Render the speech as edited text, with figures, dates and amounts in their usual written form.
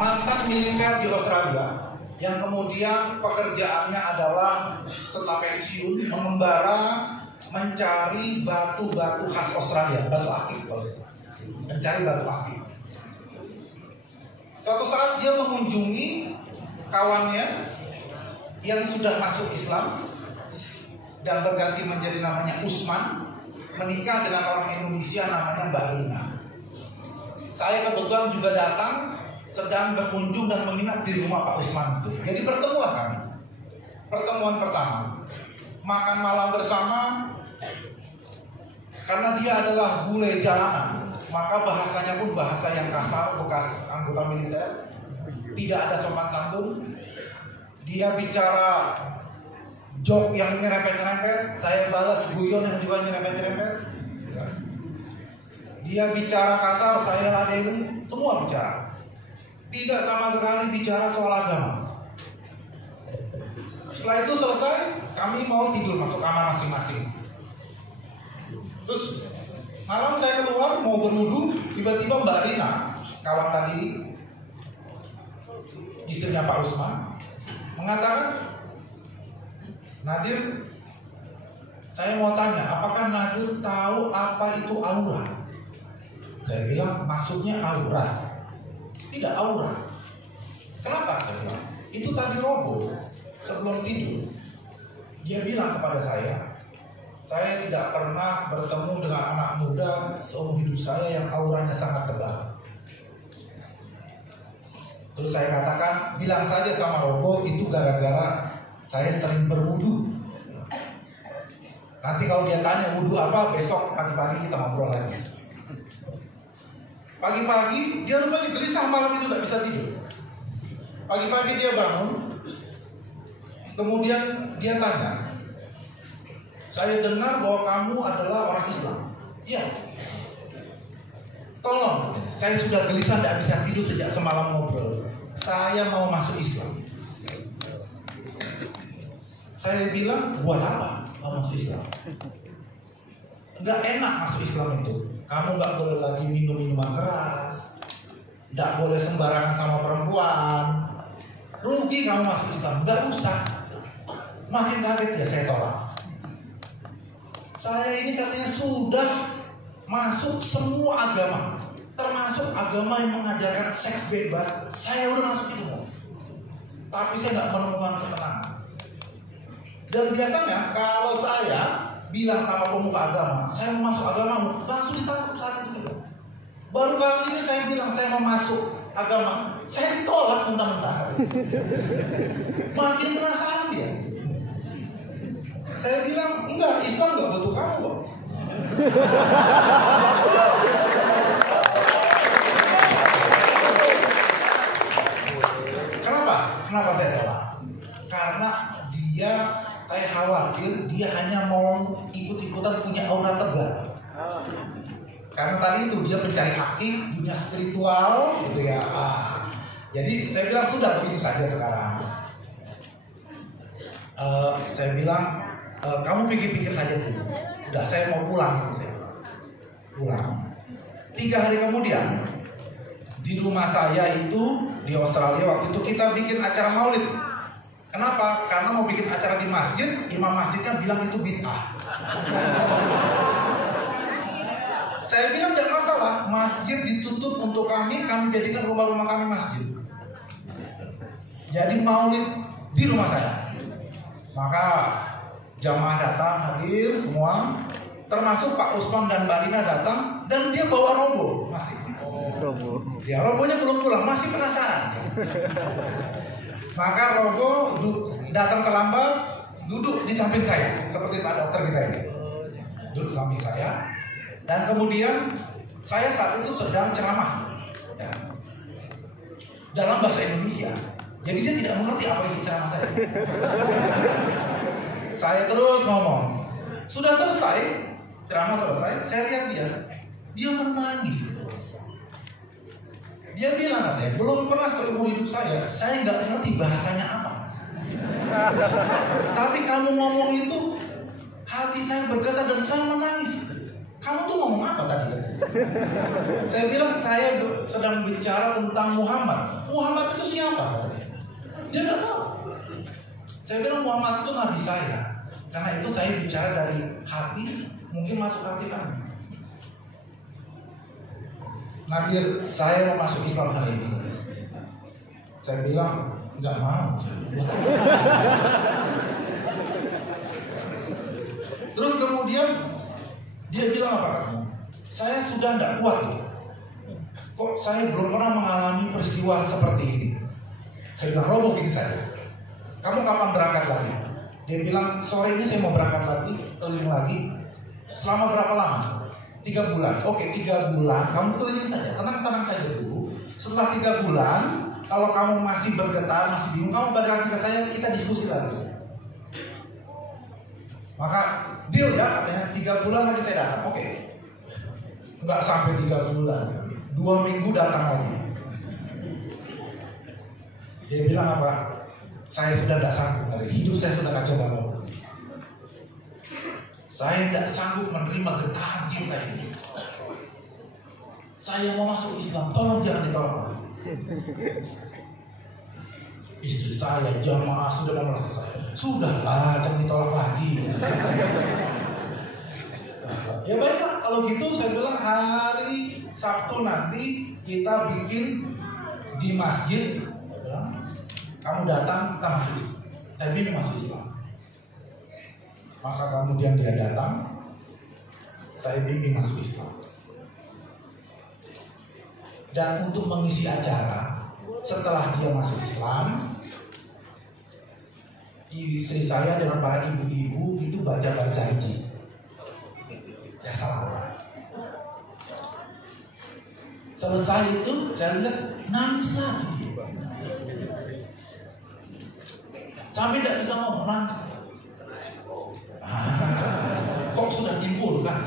Mantan militer di Australia yang kemudian pekerjaannya adalah setelah pensiun mengembara mencari batu-batu khas Australia, batu akik, mencari batu akik. Suatu saat dia mengunjungi kawannya yang sudah masuk Islam dan berganti menjadi namanya Usman, menikah dengan orang Indonesia namanya Mbak Rina. Saya kebetulan juga datang, sedang berkunjung dan menginap di rumah Pak Usman itu. Jadi pertemuan kami. Pertemuan pertama, makan malam bersama. Karena dia adalah bule jalanan, maka bahasanya pun bahasa yang kasar, bekas anggota militer. Tidak ada sopan santun. Dia bicara joke yang nyerempet-nyerempet, saya balas guyon yang juga nyerempet-nyerempet. Dia bicara kasar, saya ladenin, semua bicara. Tidak sama sekali bicara soal agama. Setelah itu selesai, kami mau tidur masuk kamar masing-masing. Terus malam saya keluar mau berwudu, tiba-tiba Mbak Rina, kawan tadi, istrinya Pak Usman, mengatakan, Nadir, saya mau tanya, apakah Nadir tahu apa itu aurat? Saya bilang, maksudnya aurat. Tidak aurat. Kenapa? Saya bilang, itu tadi roboh sebelum tidur. Dia bilang kepada saya tidak pernah bertemu dengan anak muda seumur hidup saya yang auranya sangat tebal. Terus saya katakan, bilang saja sama roboh itu gara-gara saya sering berwudu. Nanti kalau dia tanya wudu apa, besok pagi-pagi kita ngobrol lagi. Pagi-pagi dia rupanya gelisah, malam itu tidak bisa tidur. Pagi-pagi dia bangun, kemudian dia tanya, saya dengar bahwa kamu adalah orang Islam. Iya. Tolong, saya sudah gelisah tidak bisa tidur sejak semalam ngobrol. Saya mau masuk Islam. Saya bilang, buat apa mau masuk Islam? Nggak enak masuk Islam itu. Kamu nggak boleh lagi minum minuman keras, nggak boleh sembarangan sama perempuan. Rugi kamu masuk Islam. Nggak usah. Makin kaget ya saya tolak. Saya ini katanya sudah masuk semua agama, termasuk agama yang mengajarkan seks bebas. Saya udah masuk itu, tapi saya nggak menemukan ketenangan. Dan biasanya kalau saya bilang sama pemuka agama, saya mau masuk agama, langsung ditangkap saat itu juga. Baru kali ini saya bilang saya mau masuk agama, saya ditolak mentah-mentah. Makin penasaran dia. Saya bilang, enggak, Islam enggak butuh kamu kok. Kenapa saya tolak? Karena saya khawatir dia hanya mau ikut-ikutan punya aura tebal. Karena tadi itu dia mencari aktif, punya spiritual, gitu ya. Jadi saya bilang sudah begitu saja sekarang. Saya bilang, kamu pikir-pikir saja dulu. Udah, saya mau pulang. Pulang. 3 hari kemudian di rumah saya itu di Australia waktu itu kita bikin acara maulid. Kenapa? Karena mau bikin acara di masjid, imam masjidnya bilang itu bid'ah. Saya bilang tidak masalah, masjid ditutup untuk kami jadikan rumah-rumah kami masjid. Jadi maulid di rumah saya. Maka jamaah datang, hadir semua, termasuk Pak Usman dan Mbak Rina datang, dan dia bawa robo masih. Ya, robonya belum pulang, masih penasaran. Maka robo datang terlambat, duduk di samping saya, seperti Pak Dokter kita ini. Duduk samping saya, dan kemudian saya saat itu sedang ceramah ya, dalam bahasa Indonesia. Jadi dia tidak mengerti apa isi ceramah saya. Saya terus ngomong. Sudah selesai, ceramah selesai, saya lihat dia menangis. Dia bilang katanya, belum pernah seumur hidup saya nggak ngerti bahasanya apa. Tapi kamu ngomong itu, hati hati saya bergetar dan saya menangis. Kamu tuh ngomong apa tadi? Saya bilang saya sedang bicara tentang Muhammad. Muhammad itu siapa? Dia tidak tahu. Saya bilang Muhammad itu nabi saya. Karena itu saya bicara dari hati, mungkin masuk hati kamu. Nabi, saya mau masuk Islam hari ini. Saya bilang nggak mau. Terus kemudian dia bilang apa kamu? Saya sudah tidak kuat. Kok saya belum pernah mengalami peristiwa seperti ini? Saya bilang roboh ini saja. Kamu kapan berangkat lagi? Dia bilang sore ini saya mau berangkat lagi, keliling lagi. Selama berapa lama? 3 bulan. Oke, 3 bulan. Kamu keliling saja. Tenang-tenang saja dulu. Setelah 3 bulan, kalau kamu masih bergetar, masih bingung, kamu balik lagi ke saya, kita diskusi lagi. Maka deal ya, katanya 3 bulan lagi saya datang. Oke. Enggak sampai 3 bulan. 2 minggu datang lagi. Dia bilang apa? Saya sudah tidak sanggup lagi. Hidup saya sudah kacau balau. Saya tidak sanggup menerima getaran kita ini. Saya mau masuk Islam, tolong jangan ditolak. Istri saya, jamaah sudah memerasa saya. Sudahlah, jangan ditolak lagi. Ya baiklah, kalau gitu saya bilang hari Sabtu nanti kita bikin di masjid. Kamu datang, kita masuk Islam. Saya bimbing masuk Islam. Maka kemudian dia datang, saya bimbing masuk Islam. Dan untuk mengisi acara, setelah dia masuk Islam, istri saya dengan para ibu-ibu itu baca haji. Ya salah. Selesai itu saya lihat nangis lagi. Sampai tidak bisa ngomong nangis. Kok sudah timbul kan?